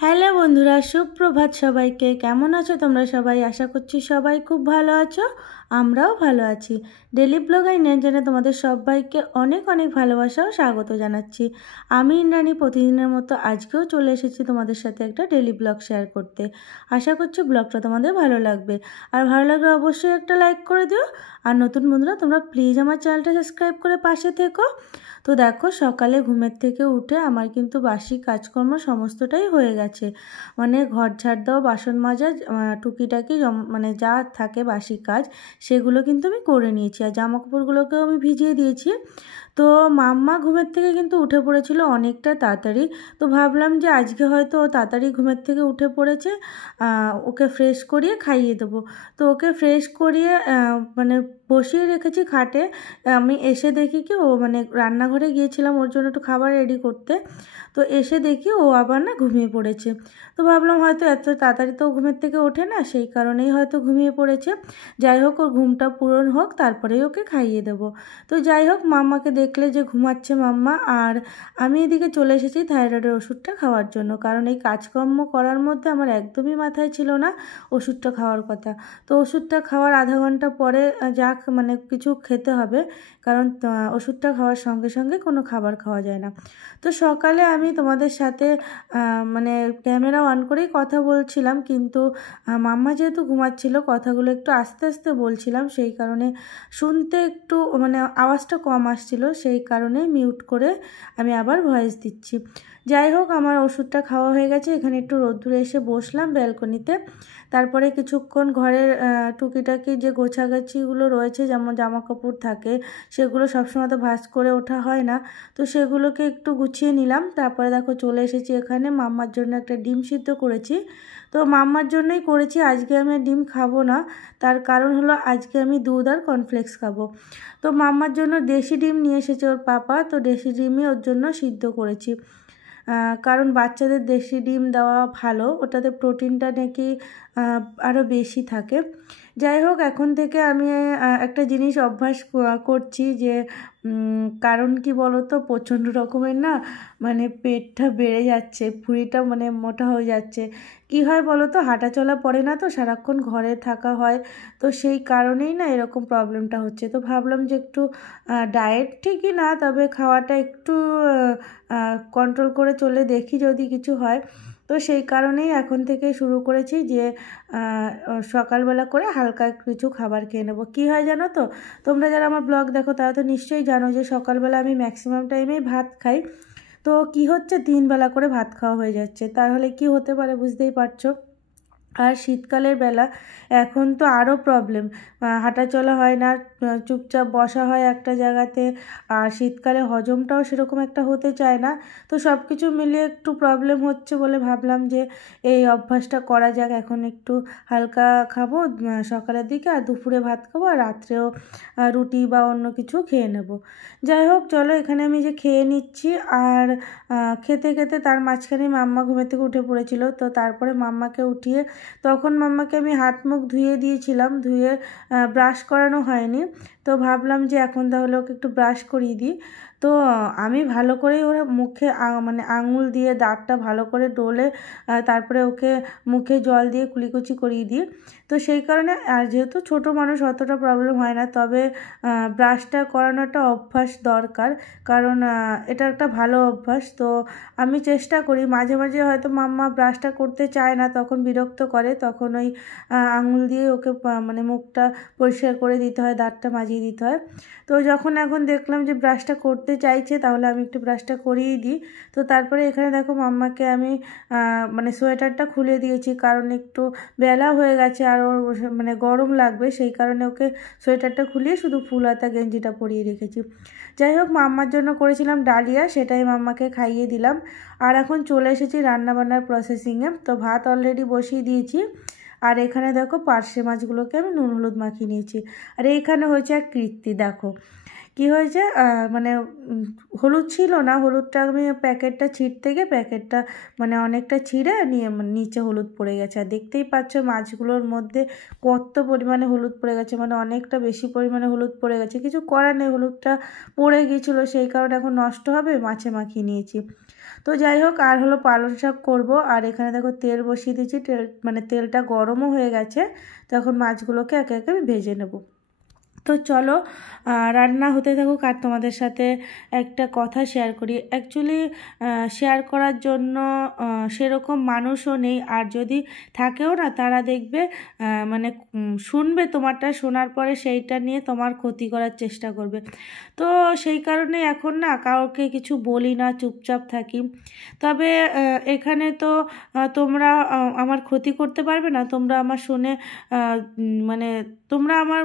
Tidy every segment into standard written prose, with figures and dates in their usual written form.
Hello বন্ধুরা, সুপ্রভাত সবাইকে। কেমন আছো তোমরা সবাই? আশা করছি সবাই খুব ভালো আছো, আমরাও ভালো আছি। ডেলি ব্লগ ইন্দ্রাণী তোমাদের সবাইকে অনেক অনেক ভালোবাসা ও স্বাগত জানাচ্ছি। আমি ইন্দ্রাণী প্রতিদিনের মতো আজকেও চলে এসেছি তোমাদের সাথে একটা ডেলি ব্লগ শেয়ার করতে। আশা করছি ব্লগটা তোমাদের ভালো লাগবে, আর ভালো লাগলে অবশ্যই একটা লাইক করে দিও। আর নতুন বন্ধুরা, তোমরা প্লিজ আমার চ্যানেলটা সাবস্ক্রাইব করে পাশে থেকো। তো দেখো, সকালে ঘুমের থেকে উঠে আমার কিন্তু বাসি কাজকর্ম সমস্তটাই হয়ে গেছে। মানে ঘর ঝাড় দেওয়া, বাসন মাজা, টুকিটাকি মানে যা থাকে বাসি কাজ, সেগুলো কিন্তু আমি করে নিয়েছি। আর জামা কাপড়গুলোকেও আমি ভিজিয়ে দিয়েছি। তো মাম্মা ঘুমের থেকে কিন্তু উঠে পড়েছিল অনেকটা তাড়াতাড়ি। তো ভাবলাম যে আজকে হয়তো ও তাড়াতাড়ি ঘুমের থেকে উঠে পড়েছে, ওকে ফ্রেশ করিয়ে খাইয়ে দেবো। তো ওকে ফ্রেশ করিয়ে মানে বসিয়ে রেখেছি খাটে। আমি এসে দেখি কি, ও মানে রান্নাঘরে গিয়েছিলাম ওর জন্য একটু খাবার রেডি করতে। তো এসে দেখি ও আবার না ঘুমিয়ে পড়েছে। তো ভাবলাম হয়তো এত তাড়াতাড়ি তো ঘুমের থেকে ওঠে না, সেই কারণেই হয়তো ঘুমিয়ে পড়েছে। যাই হোক, ওর ঘুমটা পূরণ হোক, তারপরেই ওকে খাইয়ে দেবো। তো যাই হোক, মাম্মাকে দেখলে যে ঘুমাচ্ছে মাম্মা, আর আমি এদিকে চলে এসেছি থাইরয়েডের ওষুধটা খাওয়ার জন্য। কারণ এই কাজকর্ম করার মধ্যে আমার একদমই মাথায় ছিল না ওষুধটা খাওয়ার কথা। তো ওষুধটা খাওয়ার আধা ঘন্টা পরে যাক মানে কিছু খেতে হবে, কারণ ওষুধটা খাওয়ার সঙ্গে সঙ্গে কোনো খাবার খাওয়া যায় না। তো সকালে আমি তোমাদের সাথে মানে ক্যামেরা অন করেই কথা বলছিলাম, কিন্তু মাম্মা যেহেতু ঘুমাচ্ছিল কথাগুলো একটু আস্তে আস্তে বলছিলাম, সেই কারণে শুনতে একটু মানে আওয়াজটা কম আসছিল, সেই কারণে মিউট করে আমি আবার ভয়েস দিচ্ছি। যাই হোক, আমার ওষুধটা খাওয়া হয়ে গেছে। এখানে একটু রোদ্দুরে এসে বসলাম ব্যালকনিতে। তারপরে কিছুক্ষণ ঘরের টুকিটাকি যে গোছাগাছিগুলো রয়েছে, যেমন জামা কাপড় থাকে, সেগুলো সবসময় তো ভাঁজ করে ওঠা হয় না, তো সেগুলোকে একটু গুছিয়ে নিলাম। তারপরে দেখো চলে এসেছি এখানে, মাম্মার জন্য একটা ডিম সিদ্ধ করেছি। তো মাম্মার জন্যই করেছি, আজকে আমি ডিম খাবো না। তার কারণ হলো আজকে আমি দুধ আর কর্নফ্লেক্স খাবো। তো মাম্মার জন্য দেশি ডিম নিয়ে এসেছে ওর পাপা, তো দেশি ডিমই ওর জন্য সিদ্ধ করেছি। কারণ বাচ্চাদের দেশি ডিম দেওয়া ভালো, ওটাতে প্রোটিনটা নাকি আরও বেশি থাকে। যাই হোক, এখন থেকে আমি একটা জিনিস অভ্যাস করছি যে কারণ কি বলো তো, প্রচণ্ড রকমের না মানে পেটটা বেড়ে যাচ্ছে, ভুঁড়িটা মানে মোটা হয়ে যাচ্ছে। কি হয় বলো তো, হাঁটা চলা পড়ে না, তো সারাক্ষণ ঘরে থাকা হয়, তো সেই কারণেই না এরকম প্রবলেমটা হচ্ছে। তো ভাবলাম যে একটু ডায়েট ঠিকই না, তবে খাওয়াটা একটু কন্ট্রোল করে চলে দেখি যদি কিছু হয়। তো সেই কারণেই এখন থেকে শুরু করেছি যে সকালবেলা করে হালকা কিছু খাবার খেয়ে নেবো। কী হয় জানো তো, তোমরা যারা আমার ব্লগ দেখো তারা তো নিশ্চয়ই জানো যে সকালবেলা আমি ম্যাক্সিমাম টাইমেই ভাত খাই। তো কি হচ্ছে, 3 বেলা করে ভাত খাওয়া হয়ে যাচ্ছে, তাহলে কি হতে পারে বুঝতেই পারছো। আর শীতকালের বেলা এখন তো আরও প্রবলেম, হাঁটা চলা হয় না, চুপচাপ বসা হয় একটা জায়গাতে, আর শীতকালে হজমটাও সেরকম একটা হতে চায় না। তো সব কিছু মিলিয়ে একটু প্রবলেম হচ্ছে বলে ভাবলাম যে এই অভ্যাসটা করা যাক। এখন একটু হালকা খাবো সকালের দিকে, আর দুপুরে ভাত খাবো, আর রাত্রেও রুটি বা অন্য কিছু খেয়ে নেব। যাই হোক, চলো এখানে আমি যে খেয়ে নিচ্ছি। আর খেতে খেতে তার মাঝখানে মাম্মা ঘুমের থেকে উঠে পড়েছিল, তো তারপরে মাম্মাকে উঠিয়ে তখন মাম্মাকে আমি হাত মুখ ধুয়ে দিয়েছিলাম, ধুয়ে ব্রাশ করানো হয়নি। তো ভাবলাম যে এখন তাহলে ওকে একটু ব্রাশ করিয়ে দিই। তো আমি ভালো করেই ওরা মুখে মানে আঙুল দিয়ে দাঁতটা ভালো করে ডলে তারপরে ওকে মুখে জল দিয়ে কুলিকুচি করিয়ে দিই। তো সেই কারণে, আর যেহেতু ছোটো মানুষ অতটা প্রবলেম হয় না, তবে ব্রাশটা করানোটা অভ্যাস দরকার, কারণ এটা একটা ভালো অভ্যাস। তো আমি চেষ্টা করি, মাঝে মাঝে হয়তো মাম্মা ব্রাশটা করতে চায় না, তখন বিরক্ত করে, তখন ওই আঙুল দিয়ে ওকে মানে মুখটা পরিষ্কার করে দিতে হয়, দাঁতটা মাজিয়ে দিতে হয়। তো যখন এখন দেখলাম যে ব্রাশটা করতে চাইছে, তাহলে আমি একটু ব্রাশটা করিয়েই দিই। তো তারপরে এখানে দেখো মাম্মাকে আমি মানে সোয়েটারটা খুলে দিয়েছি, কারণ একটু বেলা হয়ে গেছে আর ওর মানে গরম লাগবে, সেই কারণে ওকে সোয়েটারটা খুলিয়ে শুধু ফুল হাতা গেঞ্জিটা পরিয়ে রেখেছি। যাই হোক, মাম্মার জন্য করেছিলাম ডালিয়া, সেটাই মাম্মাকে খাইয়ে দিলাম। আর এখন চলে এসেছি রান্নাবান্নার প্রসেসিংয়ে। তো ভাত অলরেডি বসিয়ে দিয়েছি, আর এখানে দেখো পার্শে মাছগুলোকে আমি নুন হলুদ মাখিয়ে নিয়েছি। আর এইখানে হয়েছে এক কীর্তি, দেখো কি হয়েছে, মানে হলুদ ছিল না, হলুদটা আমি প্যাকেটটা ছিঁড়তে গিয়ে প্যাকেটটা মানে অনেকটা ছিঁড়ে নিয়ে নিচে হলুদ পড়ে গেছে। আর দেখতেই পাচ্ছ মাছগুলোর মধ্যে কত পরিমাণে হলুদ পড়ে গেছে, মানে অনেকটা বেশি পরিমাণে হলুদ পড়ে গেছে। কিছু করার নেই, হলুদটা পড়ে গিয়েছিলো সেই কারণে এখন নষ্ট হবে, মাছে মাখিয়ে নিয়েছি। তো যাই হোক, আর হলো পালং শাক করবো। আর এখানে দেখো তেল বসিয়ে দিয়েছি, মানে তেলটা গরমও হয়ে গেছে। তো এখন মাছগুলোকে একে একে আমি ভেজে নেবো। তো চলো রান্না হতে থাকুক, আর তোমাদের সাথে একটা কথা শেয়ার করি। অ্যাকচুয়ালি শেয়ার করার জন্য সেরকম মানুষও নেই, আর যদি থাকেও না তারা দেখবে মানে শুনবে তোমারটা, শোনার পরে সেইটা নিয়ে তোমার ক্ষতি করার চেষ্টা করবে। তো সেই কারণে এখন না কাউকে কিছু বলি না, চুপচাপ থাকি। তবে এখানে তো তোমরা আমার ক্ষতি করতে পারবে না, তোমরা আমার শুনে মানে তোমরা আমার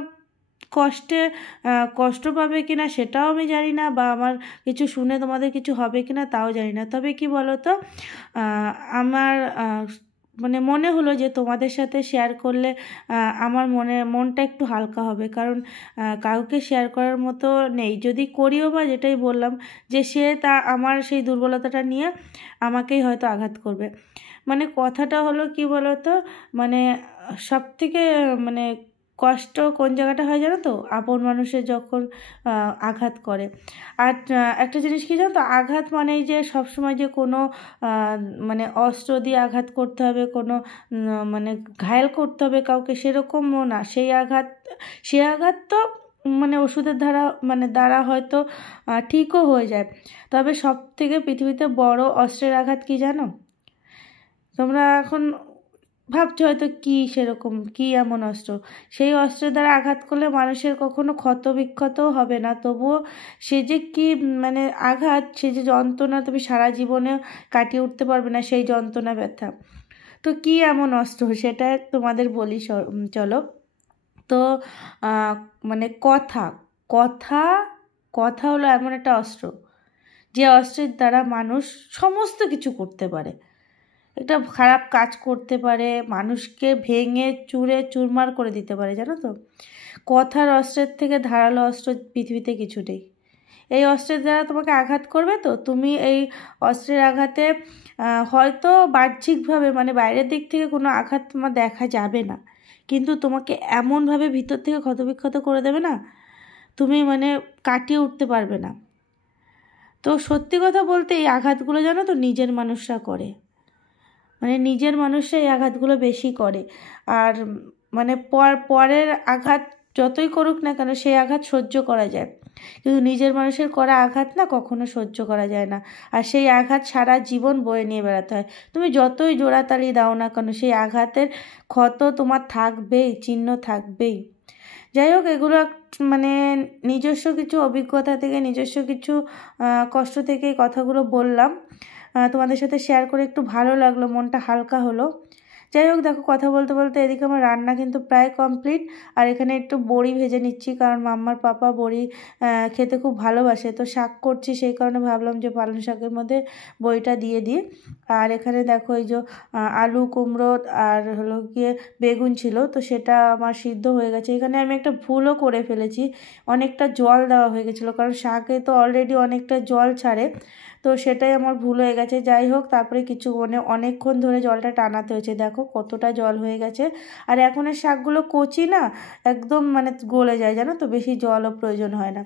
কষ্ট পাবে কিনা সেটাও আমি জানি না, বা আমার কিছু শুনে তোমাদের কিছু হবে কিনা তাও জানি না। তবে কি বলো তো, আমার মানে মনে হলো যে তোমাদের সাথে শেয়ার করলে আমার মনটা একটু হালকা হবে, কারণ কাউকে শেয়ার করার মতো নেই। যদি করিও বা যেটাই বললাম, যে সে আমার সেই দুর্বলতাটা নিয়ে আমাকেই হয়তো আঘাত করবে। মানে কথাটা হলো কি বলো তো, মানে সবথেকে মানে কষ্ট কোন জায়গাটা হয় জানো তো, আপন মানুষের যখন আঘাত করে। আর একটা জিনিস কি জানো তো, আঘাত মানেই যে সবসময় যে কোনো মানে অস্ত্র দিয়ে আঘাত করতে হবে, কোনো মানে ঘায়েল করতে হবে কাউকে, সেরকমও না। সেই আঘাত তো মানে ওষুধের দ্বারা হয়তো ঠিকও হয়ে যায়। তবে সব থেকে পৃথিবীতে বড় অস্ত্রের আঘাত কি জানো? তোমরা এখন ভাবছো হয়তো কি, সেরকম কি এমন অস্ত্র? সেই অস্ত্রের দ্বারা আঘাত করলে মানুষের কখনো ক্ষত বিক্ষতও হবে না, তবুও সে যে কি মানে আঘাত, সে যে যন্ত্রণা তুমি সারা জীবনে কাটিয়ে উঠতে পারবে না, সেই যন্ত্রণা ব্যথা। তো কি এমন অস্ত্র সেটা তোমাদের বলি, চলো। তো মানে কথা কথা হলো এমন একটা অস্ত্র, যে অস্ত্রের দ্বারা মানুষ সমস্ত কিছু করতে পারে। একটা খারাপ কাজ করতে পারে, মানুষকে ভেঙে চুরে চুরমার করে দিতে পারে, জানো তো। কথার অস্ত্রের থেকে ধারালো অস্ত্র পৃথিবীতে কিছু নেই। এই অস্ত্রের দ্বারা তোমাকে আঘাত করবে, তো তুমি এই অস্ত্রের আঘাতে হয়তো বাহ্যিকভাবে মানে বাইরের দিক থেকে কোনো আঘাত তোমার দেখা যাবে না, কিন্তু তোমাকে এমনভাবে ভিতর থেকে ক্ষতবিক্ষত করে দেবে না, তুমি মানে কাটিয়ে উঠতে পারবে না। তো সত্যি কথা বলতে এই আঘাতগুলো জানো তো নিজের মানুষরা করে, মানে নিজের মানুষরা এই আঘাতগুলো বেশি করে। আর মানে পরের আঘাত যতই করুক না কেন, সেই আঘাত সহ্য করা যায়, কিন্তু নিজের মানুষের করা আঘাত না কখনো সহ্য করা যায় না। আর সেই আঘাত সারা জীবন বয়ে নিয়ে বেড়াতে হয়। তুমি যতই জোড়াতালি দাও না কেন, সেই আঘাতের ক্ষত তোমার থাকবেই, চিহ্ন থাকবেই। যাই হোক, এগুলো মানে নিজস্ব কিছু অভিজ্ঞতা থেকে, নিজস্ব কিছু কষ্ট থেকে এই কথাগুলো বললাম। তোমাদের সাথে শেয়ার করে একটু ভালো লাগলো, মনটা হালকা হলো। যাই হোক, দেখো কথা বলতে বলতে এদিকে আমার রান্না কিন্তু প্রায় কমপ্লিট। আর এখানে একটু বড়ি ভেজে নিচ্ছি, কারণ মাম্মার পাপা বড়ি খেতে খুব ভালোবাসে। তো শাক করছি, সেই কারণে ভাবলাম যে পালং শাকের মধ্যে বড়িটা দিয়ে দিই। আর এখানে দেখো এই যে আলু, কুমড়ো আর হলো গিয়ে বেগুন ছিল, তো সেটা আমার সিদ্ধ হয়ে গেছে। এখানে আমি একটা ভুলও করে ফেলেছি, অনেকটা জল দেওয়া হয়ে গেছিলো, কারণ শাকে তো অলরেডি অনেকটা জল ছাড়ে, তো সেটাই আমার ভুল হয়ে গেছে। যাই হোক, তারপরে কিছু অনেকক্ষণ ধরে জলটা টানাতে হয়েছে, দেখো কতটা জল হয়ে গেছে। আর এখনের শাকগুলো কচি না, একদম মানে গলে যায়, জানো তো, বেশি জলও প্রয়োজন হয় না।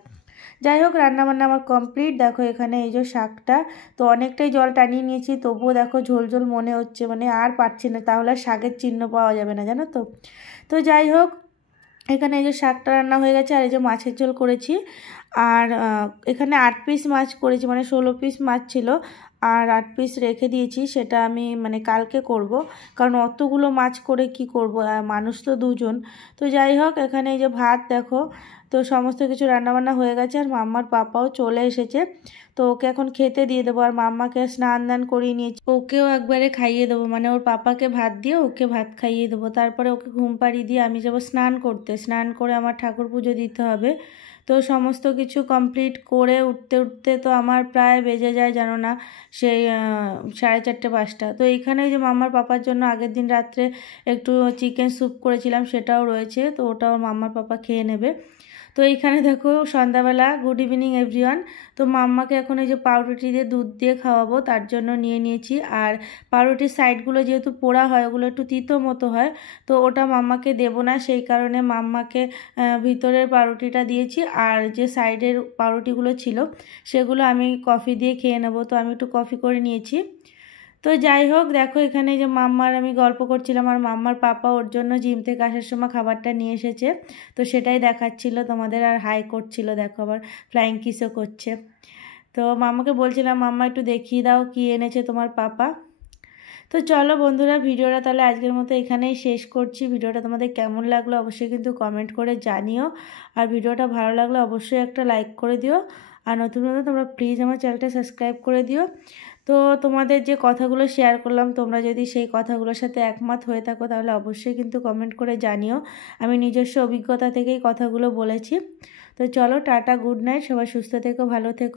যাই হোক, রান্নাবান্না আমার কমপ্লিট। দেখো এখানে এই যে শাকটা, তো অনেকটাই জল টানিয়ে নিয়েছি, তবুও দেখো ঝোল ঝোল মনে হচ্ছে, মানে আর পারছি না, তাহলে শাকের চিহ্ন পাওয়া যাবে না, জানো তো। তো যাই হোক, এখানে এই যে শাকটা রান্না হয়ে গেছে, আর এই যে মাছের ঝোল করেছি। আর এখানে 8 পিস মাছ করেছি, মানে 16 পিস মাছ ছিল, আর 8 পিস রেখে দিয়েছি, সেটা আমি মানে কালকে করব, কারণ অতগুলো মাছ করে কি করব, মানুষ তো 2 জন। তো যাই হোক, এখানে এই যে ভাত দেখো, তো সমস্ত কিছু রান্নাবান্না হয়ে গেছে, আর মাম্মার পাপাও চলে এসেছে। তো ওকে এখন খেতে দিয়ে দেবো, আর মাম্মাকে স্নান দান করিয়ে নিয়েছি, ওকেও একবারে খাইয়ে দেবো, মানে ওর পাপাকে ভাত দিয়ে ওকে ভাত খাইয়ে দেবো। তারপরে ওকে ঘুম পাড়িয়ে দিয়ে আমি যাবো স্নান করতে, স্নান করে আমার ঠাকুর পুজো দিতে হবে। তো সমস্ত কিছু কমপ্লিট করে উঠতে উঠতে তো আমার প্রায় বেজে যায়, জানো না, সেই 4:30 5টা। তো এইখানে যে মাম্মার পাপার জন্য আগের দিন রাত্রে একটু চিকেন স্যুপ করেছিলাম, সেটাও রয়েছে, তো ওটাও মাম্মার পাপা খেয়ে নেবে। তো এইখানে দেখো সন্ধ্যাবেলা, গুড ইভিনিং এভরিওয়ান। তো মাম্মাকে এখন এই যে পাউরুটি দিয়ে দুধ দিয়ে খাওয়াবো, তার জন্য নিয়ে নিয়েছি। আর পাউরুটির সাইডগুলো যেহেতু পোড়া হয়, ওগুলো একটু তিতো মতো হয়, তো ওটা মাম্মাকে দেবো না, সেই কারণে মাম্মাকে ভিতরের পাউরুটিটা দিয়েছি। আর যে সাইডের পাউরুটিগুলো ছিল সেগুলো আমি কফি দিয়ে খেয়ে নেবো। তো আমি একটু কফি করে নিয়েছি। তো যাই হোক, দেখো এখানে যে মাম্মার আমি গল্প করছিলাম, আর মাম্মার পাপা ওর জন্য জিম থেকে আসার সময় খাবারটা নিয়ে এসেছে, তো সেটাই দেখাচ্ছিল তোমাদের। আর হাই করছিল, দেখো আবার ফ্লাইং কিসও করছে। তো মাম্মাকে বলছিলাম, মাম্মা একটু দেখিয়ে দাও কি এনেছে তোমার পাপা। তো চলো বন্ধুরা, ভিডিওটা তাহলে আজকের মতো এখানেই শেষ করছি। ভিডিওটা তোমাদের কেমন লাগলো অবশ্যই কিন্তু কমেন্ট করে জানিও। আর ভিডিওটা ভালো লাগলে অবশ্যই একটা লাইক করে দিও। আর নতুন নতুন তোমরা প্লিজ আমার চ্যানেলটা সাবস্ক্রাইব করে দিও। তো তোমাদের যে কথাগুলো শেয়ার করলাম, তোমরা যদি সেই কথাগুলোর সাথে একমত হয়ে থাকো তাহলে অবশ্যই কিন্তু কমেন্ট করে জানিও। আমি নিজস্ব অভিজ্ঞতা থেকেই কথাগুলো বলেছি। তো চলো, টাটা, গুড নাইট, সবাই সুস্থ থেকো, ভালো থেকো।